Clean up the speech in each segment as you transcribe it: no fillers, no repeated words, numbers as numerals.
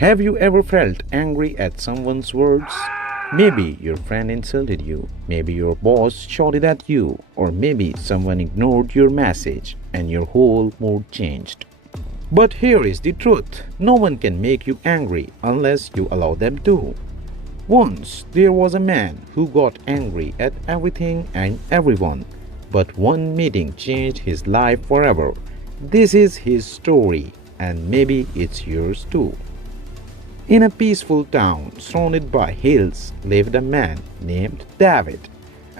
Have you ever felt angry at someone's words? Maybe your friend insulted you, maybe your boss shouted at you, or maybe someone ignored your message and your whole mood changed. But here is the truth, no one can make you angry unless you allow them to. Once there was a man who got angry at everything and everyone, but one meeting changed his life forever. This is his story, and maybe it's yours too. In a peaceful town surrounded by hills lived a man named David.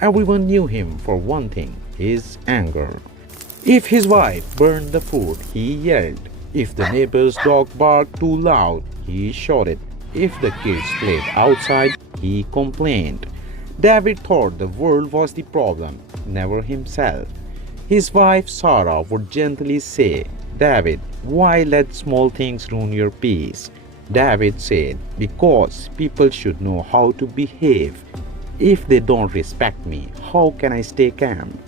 Everyone knew him for one thing, his anger. If his wife burned the food, he yelled. If the neighbor's dog barked too loud, he shouted. If the kids played outside, he complained. David thought the world was the problem, never himself. His wife Sarah would gently say, David, why let small things ruin your peace? David said, because people should know how to behave. If they don't respect me, how can I stay calm?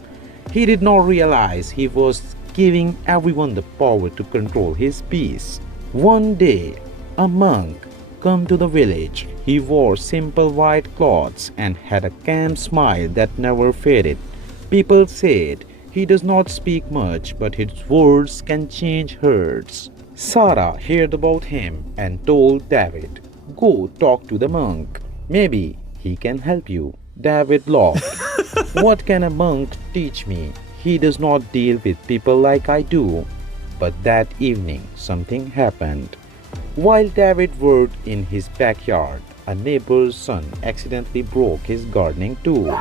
He did not realize he was giving everyone the power to control his peace. One day, a monk came to the village. He wore simple white clothes and had a calm smile that never faded. People said, he does not speak much, but his words can change hearts. Sarah heard about him and told David, go talk to the monk. Maybe he can help you. David laughed. What can a monk teach me? He does not deal with people like I do. But that evening, something happened. While David worked in his backyard, a neighbor's son accidentally broke his gardening tool.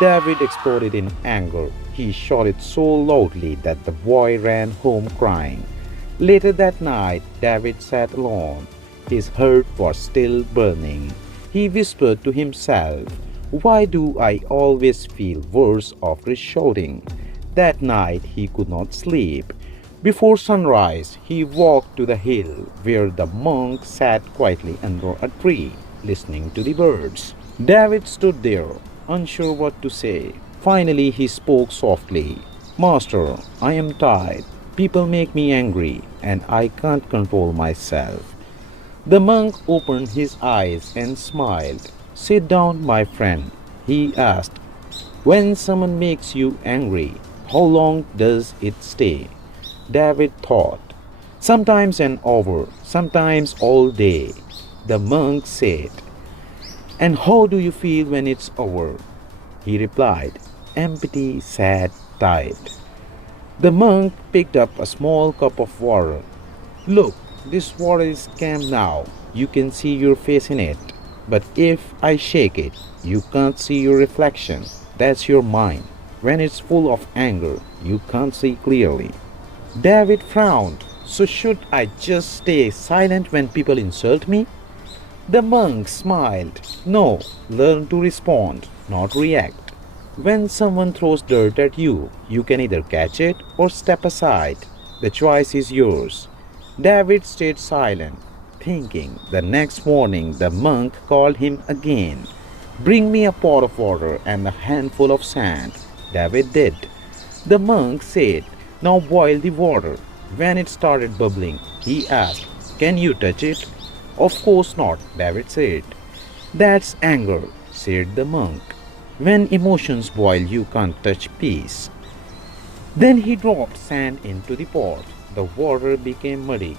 David exploded in anger. He shouted so loudly that the boy ran home crying. Later that night, David sat alone. His heart was still burning. He whispered to himself, why do I always feel worse after shouting? That night he could not sleep. Before sunrise, he walked to the hill where the monk sat quietly under a tree, listening to the birds. David stood there, unsure what to say. Finally, he spoke softly. Master, I am tired. People make me angry, and I can't control myself. The monk opened his eyes and smiled. Sit down, my friend, he asked. When someone makes you angry, how long does it stay? David thought. Sometimes an hour, sometimes all day. The monk said. And how do you feel when it's over? He replied. Empty, sad, tired. The monk picked up a small cup of water. Look, this water is calm now. You can see your face in it. But if I shake it, you can't see your reflection. That's your mind. When it's full of anger, you can't see clearly. David frowned. So should I just stay silent when people insult me? The monk smiled. No, learn to respond, not react. When someone throws dirt at you, you can either catch it or step aside. The choice is yours. David stayed silent, thinking. The next morning, the monk called him again. Bring me a pot of water and a handful of sand. David did. The monk said, now boil the water. When it started bubbling, he asked, can you touch it? Of course not, David said. That's anger, said the monk. When emotions boil, you can't touch peace. Then he dropped sand into the pot. The water became muddy.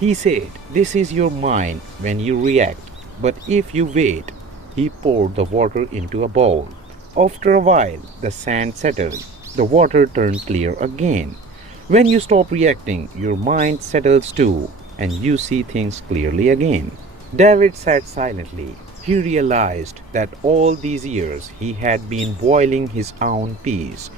He said, this is your mind when you react, but if you wait. He poured the water into a bowl. After a while, the sand settled. The water turned clear again. When you stop reacting, your mind settles too, and you see things clearly again. David sat silently. He realized that all these years he had been boiling his own peace.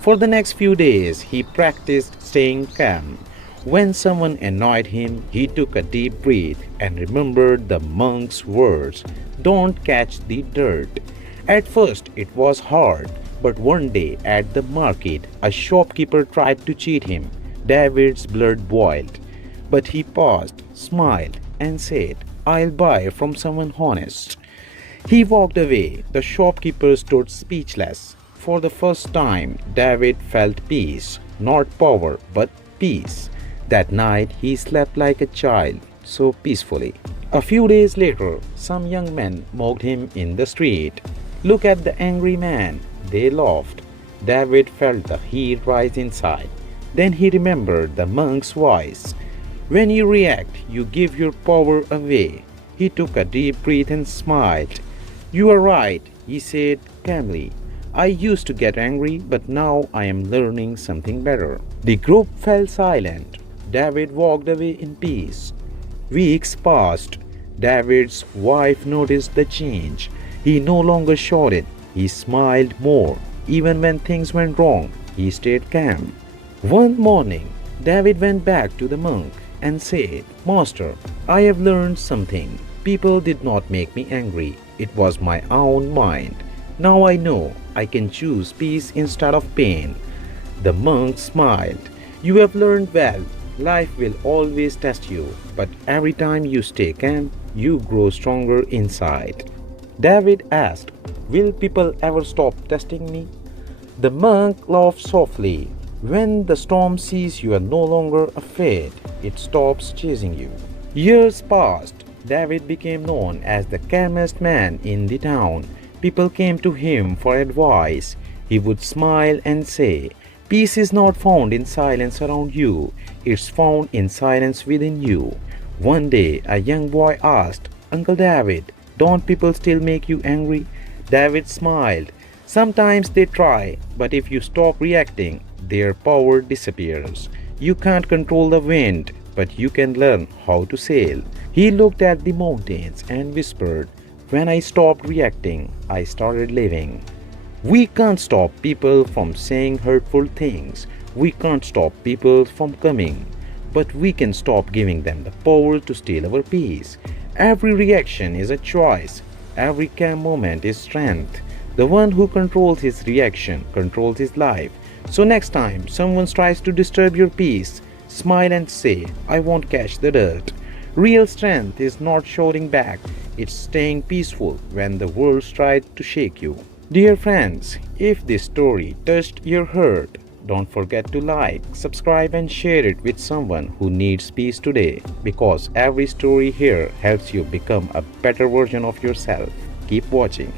For the next few days, he practiced staying calm. When someone annoyed him, he took a deep breath and remembered the monk's words, don't catch the dirt. At first, it was hard, but one day at the market, a shopkeeper tried to cheat him. David's blood boiled. But he paused, smiled, and said, I'll buy from someone honest. He walked away. The shopkeeper stood speechless. For the first time, David felt peace, not power, but peace. That night, he slept like a child, so peacefully. A few days later, some young men mocked him in the street. Look at the angry man, they laughed. David felt the heat rise inside. Then he remembered the monk's voice. When you react, you give your power away. He took a deep breath and smiled. You are right, he said calmly. I used to get angry, but now I am learning something better. The group fell silent. David walked away in peace. Weeks passed. David's wife noticed the change. He no longer shouted, he smiled more. Even when things went wrong, he stayed calm. One morning, David went back to the monk and said, Master, I have learned something. People did not make me angry. It was my own mind. Now I know I can choose peace instead of pain. The monk smiled. You have learned well. Life will always test you, but every time you stay calm, you grow stronger inside. David asked, Will people ever stop testing me? The monk laughed softly. When the storm sees you are no longer afraid, it stops chasing you. Years passed. David became known as the calmest man in the town. People came to him for advice. He would smile and say, Peace is not found in silence around you, it's found in silence within you. One day, a young boy asked, Uncle David, don't people still make you angry? David smiled. Sometimes they try, but if you stop reacting, their power disappears. You can't control the wind, but you can learn how to sail. He looked at the mountains and whispered, When I stopped reacting, I started living. We can't stop people from saying hurtful things. We can't stop people from coming. But we can stop giving them the power to steal our peace. Every reaction is a choice. Every calm moment is strength. The one who controls his reaction controls his life. So next time someone tries to disturb your peace, smile and say, I won't catch the dirt. Real strength is not shouting back. It's staying peaceful when the world tries to shake you. Dear friends, if this story touched your heart, don't forget to like, subscribe and share it with someone who needs peace today, because every story here helps you become a better version of yourself. Keep watching.